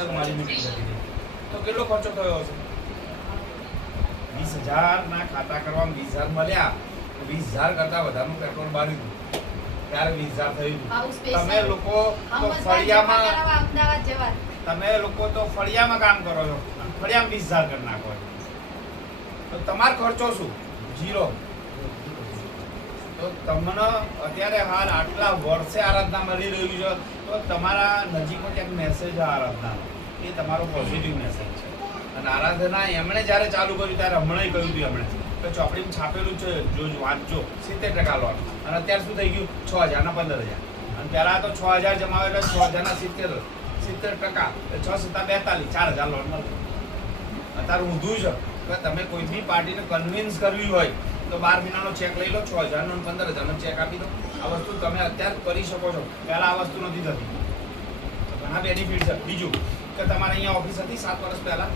અંદર મારી મીટિંગ કરી દે તો કેટલો ખર્ચો થયો હશે? 20,000 ના ખાતા કરવામાં 20,000 મળ્યા. 20,000 કરતા વધારનું પેટ્રોલ બાળ્યું ત્યારે 20,000 થયું. તમે લોકો તો ફળિયામાં કામ કરો છો અને ફળિયામાં 20,000 કરી નાખો તો તમારો ખર્ચો શું? 0. તો તમને અત્યારે હાલ આટલા વર્ષે આરાધના મળી રહ્યું છે તો તમારા નજીકમાં ક્યાંક મેસેજ આરાધના એ તમારો પોઝિટિવ મેસેજ છે. અને આરાધના એમણે જ્યારે ચાલુ કર્યું ત્યારે હમણાં કહ્યું હતું એમણે કે ચોપડીમાં છાપેલું છે જો વાંચજો 70% લોન અને અત્યારે શું થઈ ગયું 6,000 ના 15,000 અને પહેલા તો 6,000 જમાવે એટલે 6,000 ના 70% 6 7 42 4,000 લોન મળે. અત્યારે ઊંધું છે કે તમે કોઈ બી પાર્ટીને કન્વિન્સ કરવી હોય તો 12 મહિનાનો ચેક લઈ લો 6,000 નો 15,000 નો ચેક આપી દો. આ વસ્તુ તમે અત્યારે કરી શકો છો, પહેલા આ વસ્તુ નથી થતી. ઘણા બેનિફિટ છે. બીજું કે તમારે અહીંયા ઓફિસ હતી 7 વર્ષ પહેલા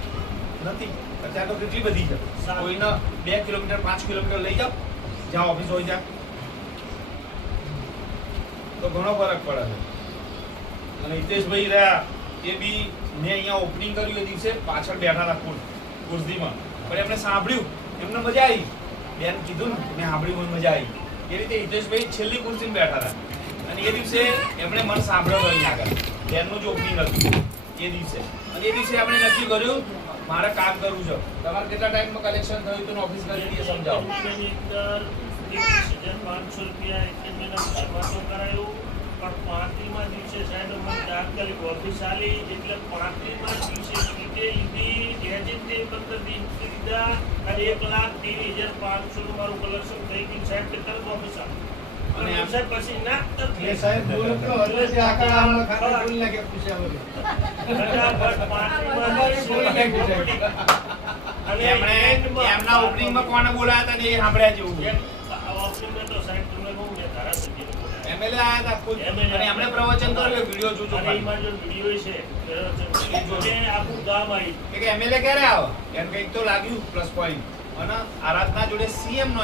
નથી, અત્યારે તો કેટલી બધી છે. કોઈને 2 કિલોમીટર 5 કિલોમીટર લઈ જાઓ જ્યાં ઓફિસ હોય ત્યાં તો ઘણો ફરક પડે છે. અને હિતેશભાઈ રહ્યા એ બી મેં અહીંયા ઓપનિંગ કર્યું એ દિવસે પાછળ બેઠા હતા ખુરશીમાં, પણ એમને સાંભળ્યું એમને મજા આવી. બેન કીધું ને મેં સાંભળ્યું મને મજા આવી. એ રીતે હિતેશભાઈ છેલ્લી ખુરશીમાં બેઠા હતા અને એ દિવસે એમણે મને સાંભળ્યો અહીંયા આગળ બેનનું જ ઓપનિંગ હતું એ દિવસે. અને એ દિવસે આપણે નક્કી કર્યું મારે કામ કરવું છે. તમારે કેટલા ટાઈમમાં કલેક્શન થયું હતું ઓફિસ કરી દઈએ સમજાવો. 500 રૂપિયા એક મહિના શરૂઆતો કરાયું પણ 35મા દિવસે સાહેબ મને તાત્કાલિક ઓફિસ આલી એટલે 35મા દિવસે સીટે લીધી એજન્ટે 15 દિવસ લીધા અને 1,23,500 નું મારું કલેક્શન થઈ ગયું સાહેબ કે તરત ઓફિસ આવી. અને એમ સાહેબ પછી ના એ સાહેબ બોલો તો એટલે જે આખા આમાં ખાતા બોલ લાગે પૂછ્યા વગર ફટાફટ 35મા દિવસે અને એમના ઓપનિંગમાં કોને બોલાયા હતા ને એ સાંભળ્યા જેવું. ઓફિસમાં તો સાહેબ તમને કહું મેં ધારાસભ્ય એમએલએ આયા હતા ખુદ અને એમણે પ્રવચન કર્યું વિડિયો જોજો અને એમાં જો વિડિયો છે પ્રવચન આખું ગામ આવી કે એમએલએ ક્યારે આવે એમ કંઈક તો લાગ્યું પ્લસ પોઈન્ટ. અને આરાધના જોડે સીએમ નો